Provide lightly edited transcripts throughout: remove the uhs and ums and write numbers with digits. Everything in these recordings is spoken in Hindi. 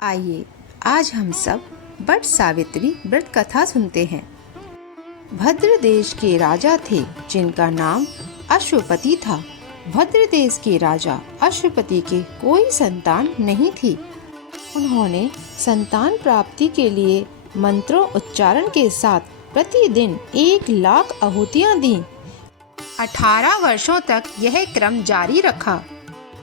आइए आज हम सब बट सावित्री व्रत कथा सुनते हैं। भद्र देश के राजा थे जिनका नाम अश्वपति था। भद्र देश के राजा अश्वपति के कोई संतान नहीं थी। उन्होंने संतान प्राप्ति के लिए मंत्रों उच्चारण के साथ प्रतिदिन 1,00,000 आहुतियां दी। 18 वर्षों तक यह क्रम जारी रखा।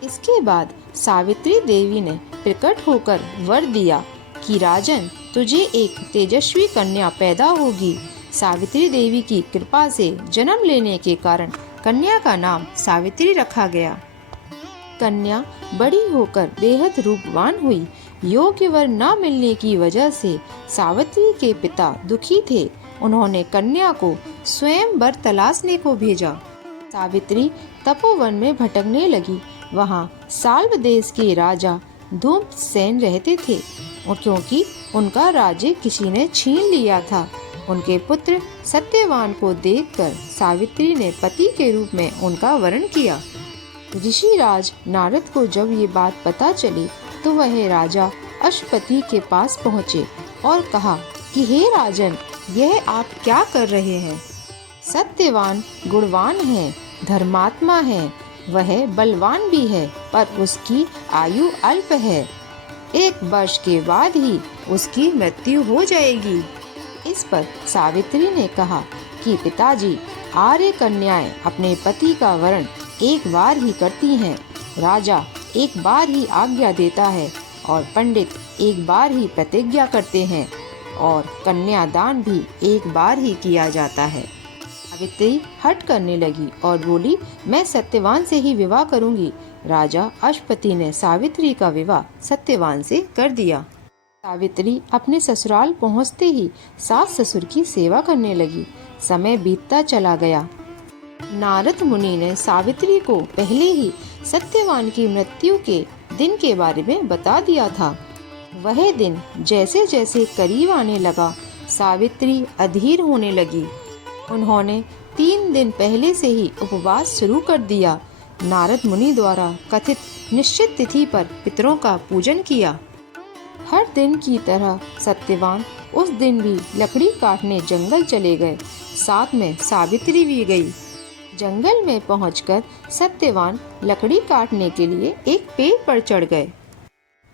इसके बाद सावित्री देवी ने प्रकट होकर वर दिया कि राजन, तुझे एक तेजस्वी कन्या पैदा होगी। सावित्री देवी की कृपा से जन्म लेने के कारण कन्या का नाम सावित्री रखा गया। कन्या बड़ी होकर बेहद रूपवान हुई। योग्य वर न मिलने की वजह से सावित्री के पिता दुखी थे। उन्होंने कन्या को स्वयं वर तलाशने को भेजा। सावित्री तपोवन में भटकने लगी। वहाँ साल्व देश के राजा धूम्रसेन रहते थे और क्योंकि उनका राज्य किसी ने छीन लिया था, उनके पुत्र सत्यवान को देखकर सावित्री ने पति के रूप में उनका वरण किया। ऋषिराज नारद को जब ये बात पता चली तो वह राजा अश्वपति के पास पहुँचे और कहा कि हे राजन, यह आप क्या कर रहे हैं? सत्यवान गुणवान है, धर्मात्मा है, वह बलवान भी है, पर उसकी आयु अल्प है। 1 वर्ष के बाद ही उसकी मृत्यु हो जाएगी। इस पर सावित्री ने कहा कि पिताजी, आर्य कन्याएं अपने पति का वरण एक बार ही करती हैं। राजा एक बार ही आज्ञा देता है और पंडित एक बार ही प्रतिज्ञा करते हैं और कन्यादान भी एक बार ही किया जाता है। सावित्री हट करने लगी और बोली, मैं सत्यवान से ही विवाह करूंगी। राजा अश्वपति ने सावित्री का विवाह सत्यवान से कर दिया। सावित्री अपने ससुराल पहुंचते ही सास ससुर की सेवा करने लगी। समय बीतता चला गया। नारद मुनि ने सावित्री को पहले ही सत्यवान की मृत्यु के दिन के बारे में बता दिया था। वह दिन जैसे जैसे करीब आने लगा, सावित्री अधीर होने लगी। उन्होंने 3 दिन पहले से ही उपवास शुरू कर दिया। नारद मुनि द्वारा कथित निश्चित तिथि पर पितरों का पूजन किया। हर दिन की तरह सत्यवान उस दिन भी लकड़ी काटने जंगल चले गए। साथ में सावित्री भी गई। जंगल में पहुंचकर सत्यवान लकड़ी काटने के लिए एक पेड़ पर चढ़ गए।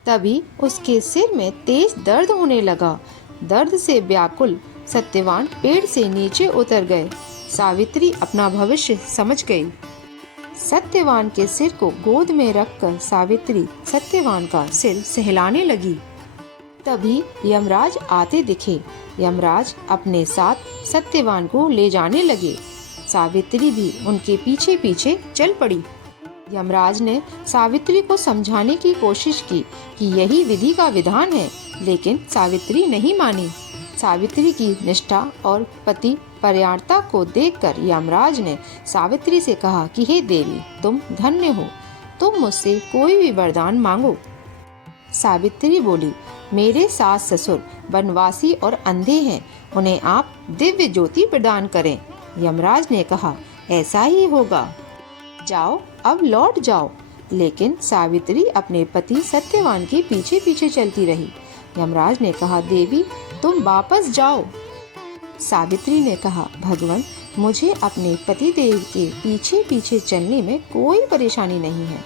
तभी उसके सिर में तेज दर्द होने लगा। दर्द से व्याकुल सत्यवान पेड़ से नीचे उतर गए। सावित्री अपना भविष्य समझ गई। सत्यवान के सिर को गोद में रखकर सावित्री सत्यवान का सिर सहलाने लगी। तभी यमराज आते दिखे। यमराज अपने साथ सत्यवान को ले जाने लगे। सावित्री भी उनके पीछे पीछे चल पड़ी। यमराज ने सावित्री को समझाने की कोशिश की कि यही विधि का विधान है, लेकिन सावित्री नहीं मानी। सावित्री की निष्ठा और पति पर्यायता को देखकर यमराज ने सावित्री से कहा कि हे देवी, तुम धन्य हो, तुम मुझसे कोई भी वरदान मांगो। सावित्री बोली, मेरे सास ससुर वनवासी और अंधे हैं, उन्हें आप दिव्य ज्योति प्रदान करें। यमराज ने कहा, ऐसा ही होगा, जाओ अब लौट जाओ। लेकिन सावित्री अपने पति सत्यवान के पीछे पीछे चलती रही। यमराज ने कहा, देवी तुम वापस जाओ। सावित्री ने कहा, भगवान, मुझे अपने पति देव के पीछे पीछे चलने में कोई परेशानी नहीं है।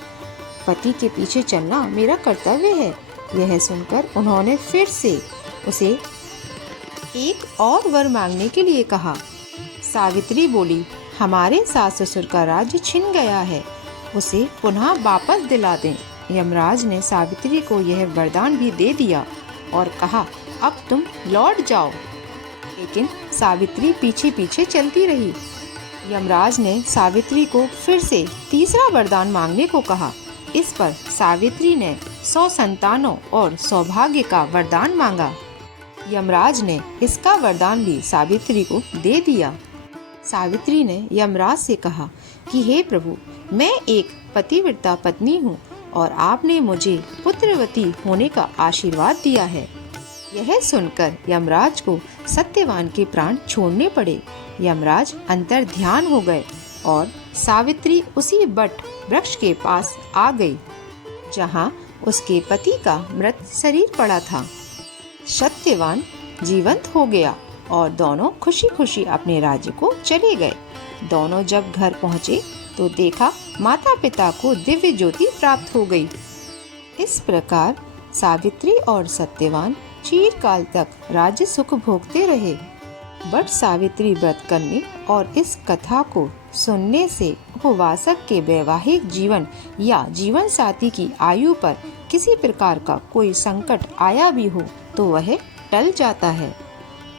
पति के पीछे चलना मेरा कर्तव्य है। यह सुनकर उन्होंने फिर से उसे एक और वर मांगने के लिए कहा। सावित्री बोली, हमारे सास ससुर का राज्य छिन गया है, उसे पुनः वापस दिला दें। यमराज ने सावित्री को यह वरदान भी दे दिया और कहा, अब तुम लौट जाओ। लेकिन सावित्री पीछे पीछे चलती रही। यमराज ने सावित्री को फिर से तीसरा वरदान मांगने को कहा। इस पर सावित्री ने 100 संतानों और सौभाग्य का वरदान मांगा। यमराज ने इसका वरदान भी सावित्री को दे दिया। सावित्री ने यमराज से कहा कि हे प्रभु, मैं एक पतिव्रता पत्नी हूँ और आपने मुझे पुत्रवती होने का आशीर्वाद दिया है। यह सुनकर यमराज को सत्यवान के प्राण छोड़ने पड़े। यमराज अंतर ध्यान हो गए और सावित्री उसी बट वृक्ष के पास आ गई जहाँ उसके पति का मृत शरीर पड़ा था। सत्यवान जीवंत हो गया और दोनों खुशी खुशी अपने राज्य को चले गए। दोनों जब घर पहुँचे तो देखा माता पिता को दिव्य ज्योति प्राप्त हो गई। इस प्रकार सावित्री और सत्यवान चिरकाल तक राज्य सुख भोगते रहे। बट सावित्री व्रत करने और इस कथा को सुनने से उपवासक के वैवाहिक जीवन या जीवन साथी की आयु पर किसी प्रकार का कोई संकट आया भी हो तो वह टल जाता है।